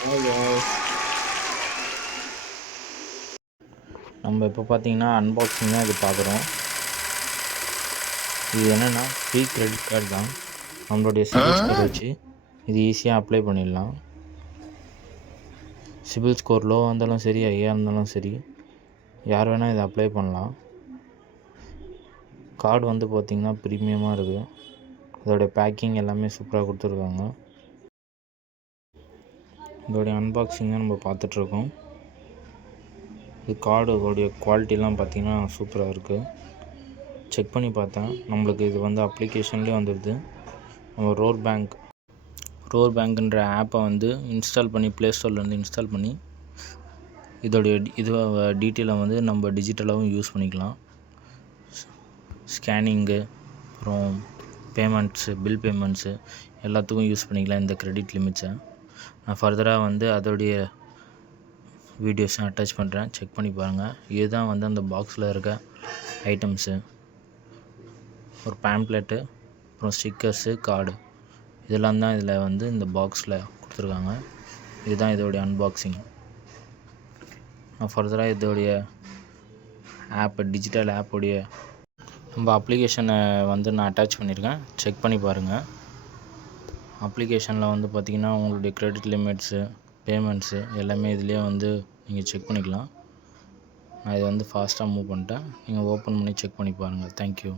Hi guys. நம்ம இப்போ பார்த்தீங்கன்னா அன்பாக்சிங் தான் இது பார்க்குறோம். இது என்னென்னா ஃப்ரீ கிரெடிட் கார்டு தான். நம்மளுடைய சிபில் ஸ்கோர் வச்சு இது ஈஸியாக அப்ளை பண்ணிடலாம். சிபில் ஸ்கோர் லோவாக இருந்தாலும் சரி, ஹையாக இருந்தாலும் சரி, யார் வேணால் இதை அப்ளை பண்ணலாம். கார்டு வந்து பார்த்திங்கன்னா ப்ரீமியமாக இருக்குது. இதோடைய பேக்கிங் எல்லாமே சூப்பராக கொடுத்துருக்காங்க. இதோடைய அன்பாக்சிங் தான் நம்ம பார்த்துட்ருக்கோம். இது கார்டோடைய குவாலிட்டிலாம் பார்த்திங்கன்னா சூப்பராக இருக்குது. செக் பண்ணி பார்த்தேன். நம்மளுக்கு இது வந்து அப்ளிகேஷன்லேயே வந்துடுது. நம்ம ரோர் பேங்க்ன்ற ஆப்பை வந்து இன்ஸ்டால் பண்ணி ப்ளே ஸ்டோர்லேருந்து இன்ஸ்டால் பண்ணி இதோடைய டீட்டெயிலை வந்து நம்ம டிஜிட்டலாகவும் யூஸ் பண்ணிக்கலாம். ஸ்கேனிங்கு, அப்புறம் பேமெண்ட்ஸு, பில் பேமெண்ட்ஸு எல்லாத்துக்கும் யூஸ் பண்ணிக்கலாம் இந்த கிரெடிட் லிமிட்ஸை. நான் ஃபர்தராக வந்து அதோடைய வீடியோஸும் அட்டாச் பண்ணுறேன், செக் பண்ணி பாருங்கள். இதுதான் வந்து அந்த பாக்ஸில் இருக்க ஐட்டம்ஸு. ஒரு பேம்ப்ளெட்டு, அப்புறம் ஸ்டிக்கர்ஸு, கார்டு, இதெல்லாம் தான் இதில் வந்து இந்த பாக்ஸில் கொடுத்துருக்காங்க. இதுதான் இதோடைய அன்பாக்சிங். நான் ஃபர்தராக இதோடைய டிஜிட்டல் ஆப்போடைய நம்ம அப்ளிகேஷனை வந்து நான் அட்டாச் பண்ணியிருக்கேன், செக் பண்ணி பாருங்கள். அப்ளிகேஷனில் வந்து பார்த்திங்கன்னா உங்களுடைய கிரெடிட் லிமிட்ஸு, பேமெண்ட்ஸு எல்லாமே இதிலே வந்து நீங்கள் செக் பண்ணிக்கலாம். நான் இதை வந்து ஃபாஸ்ட்டாக மூவ் பண்ணிட்டேன். நீங்கள் ஓப்பன் பண்ணி செக் பண்ணி பாருங்கள். தேங்க்யூ.